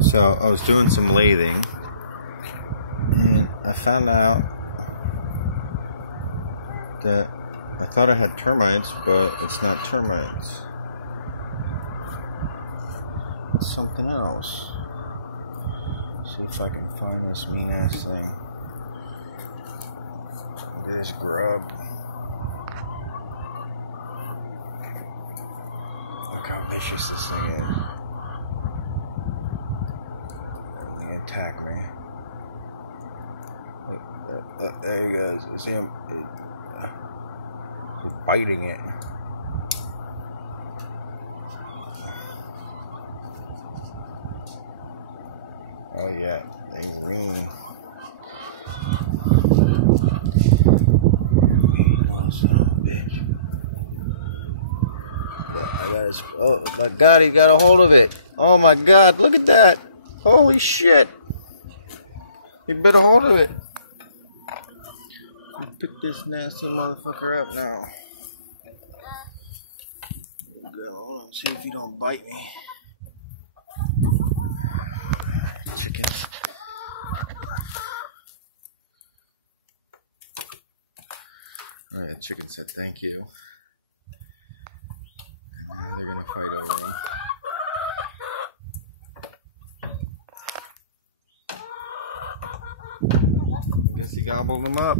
So I was doing some lathing and I found out that I thought I had termites, but it's not termites. It's something else. See if I can find this mean ass thing. This grub. Look how vicious this thing is. They attack me. Look, there he goes. You see him? He's biting it. Oh yeah, they green. Oh my god, he got a hold of it. Oh my god, look at that. Holy shit. He bit a hold of it. Pick this nasty motherfucker up now. Good, hold on, see if he don't bite me. Chickens. Oh yeah, chicken said thank you. They're gonna fight over me. Guess he gobbled them up.